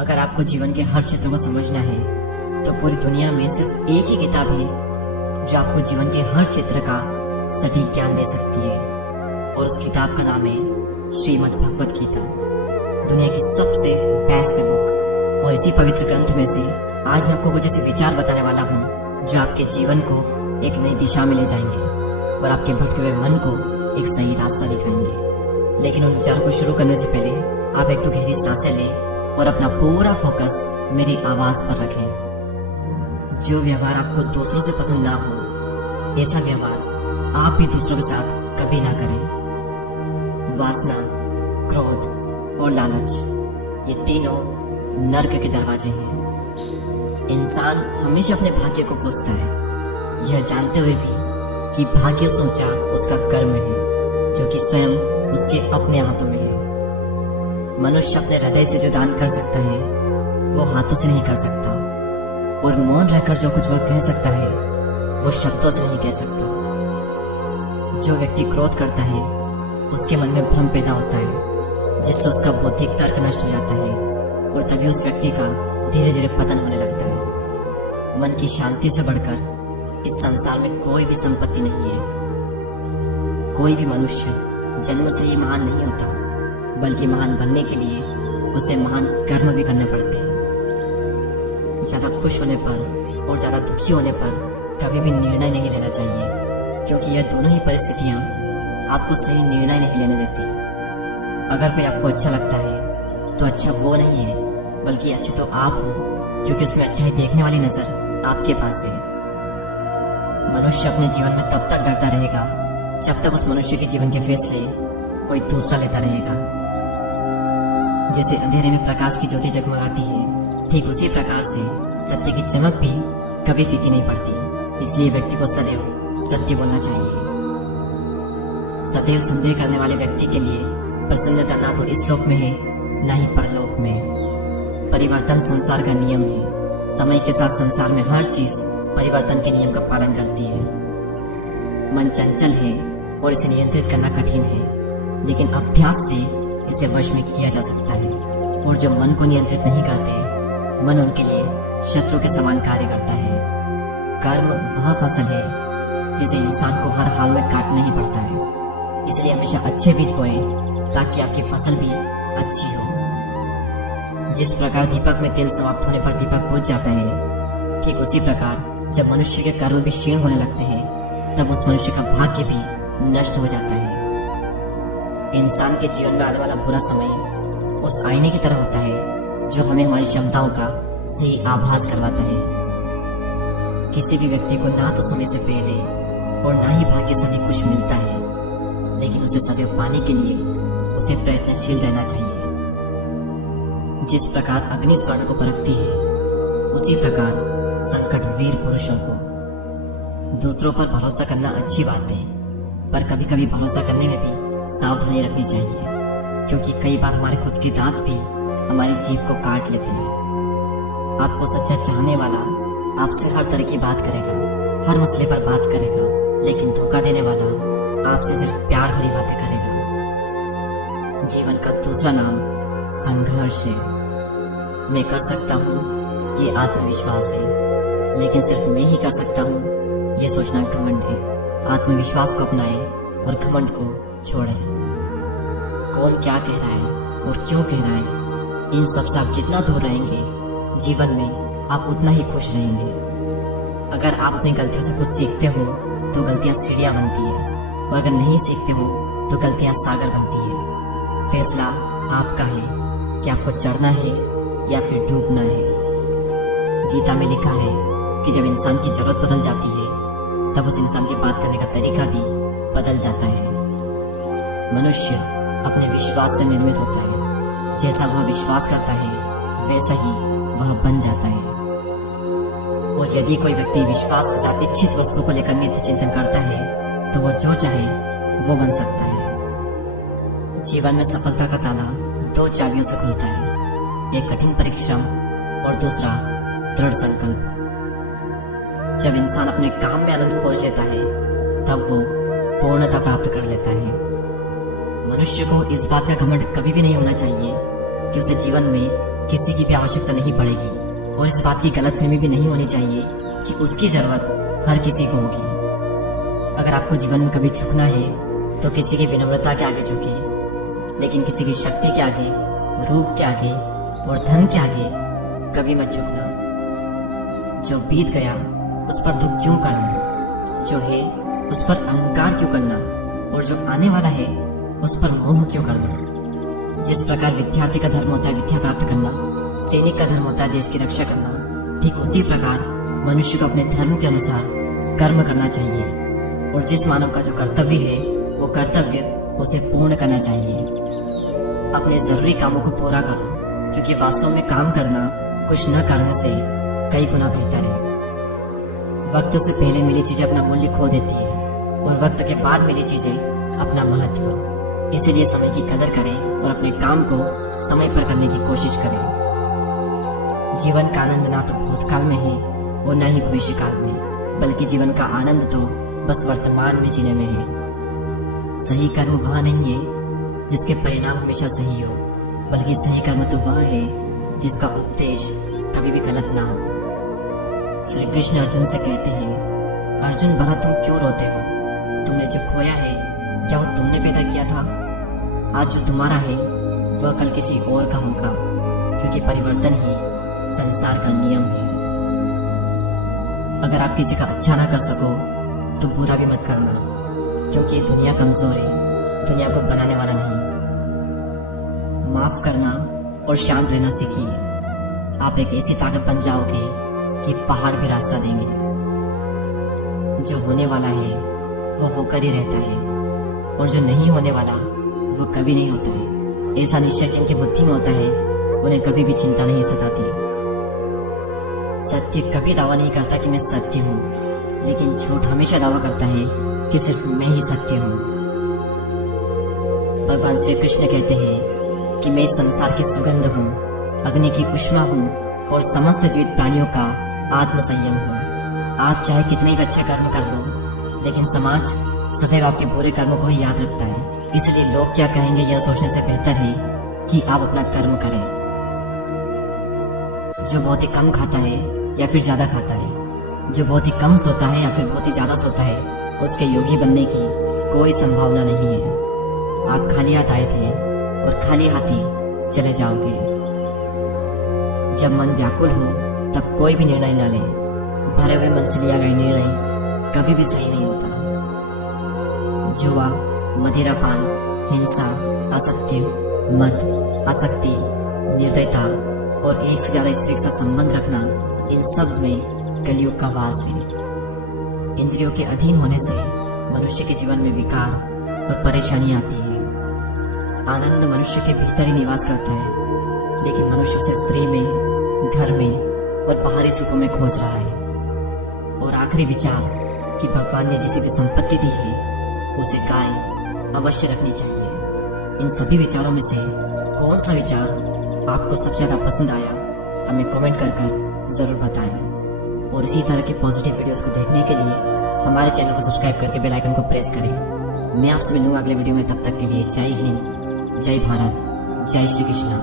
अगर आपको जीवन के हर क्षेत्र को समझना है तो पूरी दुनिया में सिर्फ एक ही किताब है जो आपको जीवन के हर क्षेत्र का सटीक ज्ञान दे सकती है, और उस किताब का नाम है श्रीमद् भगवत गीता, दुनिया की सबसे बेस्ट बुक। और इसी पवित्र ग्रंथ में से आज मैं आपको कुछ ऐसे विचार बताने वाला हूँ जो आपके जीवन को एक नई दिशा में ले जाएंगे और आपके भटके हुए मन को एक सही रास्ता दिखाएंगे। लेकिन उन विचारों को शुरू करने से पहले आप एक तो गहरी सांसें लें और अपना पूरा फोकस मेरी आवाज पर रखें। जो व्यवहार आपको दूसरों से पसंद ना हो, ऐसा व्यवहार आप भी दूसरों के साथ कभी ना करें। वासना, क्रोध और लालच, ये तीनों नर्क के दरवाजे हैं। इंसान हमेशा अपने भाग्य को कोसता है, यह जानते हुए भी कि भाग्य सोचा उसका कर्म है जो कि स्वयं उसके अपने हाथों में है। मनुष्य अपने हृदय से जो दान कर सकता है वो हाथों से नहीं कर सकता, और मौन रहकर जो कुछ वह कह सकता है वो शब्दों से नहीं कह सकता। जो व्यक्ति क्रोध करता है उसके मन में भ्रम पैदा होता है, जिससे उसका बौद्धिक तर्क नष्ट हो जाता है और तभी उस व्यक्ति का धीरे धीरे पतन होने लगता है। मन की शांति से बढ़कर इस संसार में कोई भी संपत्ति नहीं है। कोई भी मनुष्य जन्म से ही महान नहीं होता, बल्कि महान बनने के लिए उसे महान कर्म भी करने पड़ते हैं। ज्यादा खुश होने पर और ज्यादा दुखी होने पर कभी भी निर्णय नहीं लेना चाहिए, क्योंकि यह दोनों ही परिस्थितियां आपको सही निर्णय नहीं लेने देती। अगर कोई आपको अच्छा लगता है तो अच्छा वो नहीं है, बल्कि अच्छे तो आप हो, क्योंकि उसमें अच्छाई देखने वाली नजर आपके पास है। मनुष्य अपने जीवन में तब तक डरता रहेगा जब तक उस मनुष्य के जीवन के फैसले कोई दूसरा लेता रहेगा। जैसे अंधेरे में प्रकाश की ज्योति जगमगाती है, ठीक उसी प्रकार से सत्य की चमक भी कभी फीकी नहीं पड़ती। इसलिए व्यक्ति को सदैव सत्य बोलना चाहिए। सदैव संदेह करने वाले व्यक्ति के लिए प्रसन्नता ना तो इस लोक में है ना ही परलोक में। परिवर्तन संसार का नियम है। समय के साथ संसार में हर चीज परिवर्तन के नियम का पालन करती है। मन चंचल है और इसे नियंत्रित करना कठिन है, लेकिन अभ्यास से इसे वश में किया जा सकता है। और जो मन को नियंत्रित नहीं करते, मन उनके लिए शत्रु के समान कार्य करता है। कर्म वह फसल है जिसे इंसान को हर हाल में काटना ही पड़ता है। इसलिए हमेशा अच्छे बीज बोएं ताकि आपकी फसल भी अच्छी हो। जिस प्रकार दीपक में तेल समाप्त होने पर दीपक बुझ जाता है, ठीक उसी प्रकार जब मनुष्य के कर्म भी क्षीण होने लगते हैं तब उस मनुष्य का भाग्य भी नष्ट हो जाता है। इंसान के जीवन में आने वाला बुरा समय उस आईने की तरह होता है जो हमें हमारी क्षमताओं का सही आभास करवाता है। किसी भी व्यक्ति को ना तो समय से पहले और ना ही भाग्य से अधिक कुछ मिलता है, लेकिन उसे सदैव पाने के लिए उसे प्रयत्नशील रहना चाहिए। जिस प्रकार अग्नि स्वर्ण को परखती है, उसी प्रकार संकट वीर पुरुषों को। दूसरों पर भरोसा करना अच्छी बात है, पर कभी कभी भरोसा करने में भी सावधानी रखनी चाहिए, क्योंकि कई बार हमारे खुद के दांत भी हमारी जीभ को काट लेते हैं। आपको सच्चा चाहने वाला आपसे हर तरह की बात करेगा, हर मसले पर बात करेगा, लेकिन धोखा देने वाला आपसे सिर्फ प्यार भरी बातें करेगा। जीवन का दूसरा नाम संघर्ष है। मैं कर सकता हूँ ये आत्मविश्वास है, लेकिन सिर्फ मैं ही कर सकता हूँ ये सोचना घमंड है। आत्मविश्वास को अपनाएं और घमंड को छोड़ें। कौन क्या कह रहा है और क्यों कह रहा है, इन सब से आप जितना दूर रहेंगे जीवन में आप उतना ही खुश रहेंगे। अगर आप अपनी गलतियों से कुछ सीखते हो तो गलतियां सीढ़ियां बनती है, और अगर नहीं सीखते हो तो गलतियां सागर बनती है। फैसला आपका है कि आपको चढ़ना है या फिर डूबना है। गीता में लिखा है कि जब इंसान की जरूरत बदल जाती है तब उस इंसान की बात करने का तरीका भी बदल जाता है। मनुष्य अपने विश्वास से निर्मित होता है। जैसा वह विश्वास करता है वैसा ही वह बन जाता है। और यदि कोई व्यक्ति विश्वास के साथ इच्छित वस्तु को लेकर नित्य चिंतन करता है तो वह जो चाहे वो बन सकता है। जीवन में सफलता का ताला दो चाबियों से खुलता है, एक कठिन परिश्रम और दूसरा दृढ़ संकल्प। जब इंसान अपने काम में आनंद खोज लेता है तब वो पूर्णता प्राप्त कर लेता है। मनुष्य को इस बात का घमंड कभी भी नहीं होना चाहिए कि उसे जीवन में किसी की भी आवश्यकता नहीं पड़ेगी और इस बात की गलतफहमी भी नहीं होनी चाहिए कि उसकी जरूरत हर किसी को होगी। अगर आपको जीवन में कभी झुकना है तो किसी की विनम्रता के आगे झुके, लेकिन किसी की शक्ति के आगे, रूप के आगे और धन के आगे कभी मत झुकना। जो बीत गया उस पर दुख क्यों करना, जो है उस पर अहंकार क्यों करना, और जो आने वाला है उस पर मोह क्यों करना। जिस प्रकार विद्यार्थी का धर्म होता है विद्या प्राप्त करना, सैनिक का धर्म होता है देश की रक्षा करना, ठीक उसी प्रकार मनुष्य को अपने धर्म के अनुसार कर्म करना चाहिए और जिस मानव का जो कर्तव्य है वो कर्तव्य उसे पूर्ण करना चाहिए। अपने जरूरी कामों को पूरा करो, क्योंकि वास्तव में काम करना कुछ न करने से कई गुना बेहतर है। वक्त से पहले मिली चीजें अपना मूल्य खो देती है और वक्त के बाद मिली चीजें अपना महत्व। इसीलिए समय की कदर करें और अपने काम को समय पर करने की कोशिश करें। जीवन का आनंद ना तो भूतकाल में है और न ही भविष्य काल में, बल्कि जीवन का आनंद तो बस वर्तमान में जीने में है। सही कर्म वह नहीं है जिसके परिणाम हमेशा सही हो, बल्कि सही कर्म तो वह है जिसका उपदेश कभी भी गलत ना हो। श्री कृष्ण अर्जुन से कहते हैं, अर्जुन भला तुम क्यों रोते हो? तुमने जो खोया है क्या वो तुमने पैदा किया था? आज जो तुम्हारा है वह कल किसी और का होगा, क्योंकि परिवर्तन ही संसार का नियम है। अगर आप किसी का अच्छा ना कर सको तो बुरा भी मत करना, क्योंकि ये दुनिया कमजोर है, दुनिया को बनाने वाला नहीं। माफ करना और शांत रहना सीखिए। आप एक ऐसी ताकत बन जाओगे कि पहाड़ भी रास्ता देंगे। जो होने वाला है वो होकर ही रहता है और जो नहीं होने वाला वो कभी नहीं होता है। ऐसा निश्चय जिनकी बुद्धि में होता है उन्हें कभी भी चिंता नहीं सताती। सत्य कभी दावा नहीं करता कि मैं सत्य हूँ, लेकिन झूठ हमेशा दावा करता है कि सिर्फ मैं ही सत्य हूँ। भगवान श्री कृष्ण कहते हैं कि मैं इस संसार की सुगंध हूँ, अग्नि की उष्मा हूँ और समस्त जीवित प्राणियों का आत्म संयम हूँ। आप चाहे कितने भी अच्छे कर्म कर लो, लेकिन समाज सदैव आपके बुरे कर्मों को ही याद रखता है। इसलिए लोग क्या कहेंगे यह सोचने से बेहतर है कि आप अपना कर्म करें। जो बहुत ही कम खाता है या फिर ज्यादा खाता है, जो बहुत ही कम सोता है या फिर बहुत ही ज्यादा सोता है, उसके योगी बनने की कोई संभावना नहीं है। आप खाली हाथ आए थे और खाली हाथ ही चले जाओगे। जब मन व्याकुल हो तब कोई भी निर्णय न ले। भरे हुए मन से लिया गया निर्णय कभी भी सही नहीं होता। जुआ, मदिरापान, हिंसा, असत्य, मद, आसक्ति, निर्दयता और एक से ज्यादा स्त्री के साथ संबंध रखना, इन सब में कलयुग का वास है। इंद्रियों के अधीन होने से मनुष्य के जीवन में विकार और परेशानी आती है। आनंद मनुष्य के भीतर ही निवास करता है, लेकिन मनुष्य उसे स्त्री में, घर में और बाहरी सुखों में खोज रहा है। और आखिरी विचार कि भगवान ने जिसे भी संपत्ति दी है उसे गाय अवश्य रखनी चाहिए। इन सभी विचारों में से कौन सा विचार आपको सबसे ज्यादा पसंद आया हमें कमेंट कर जरूर बताएं। और इसी तरह के पॉजिटिव वीडियोस को देखने के लिए हमारे चैनल को सब्सक्राइब करके बेल आइकन को प्रेस करें। मैं आपसे मिलूंगा अगले वीडियो में, तब तक के लिए जय हिंद, जय भारत, जय श्री कृष्णा।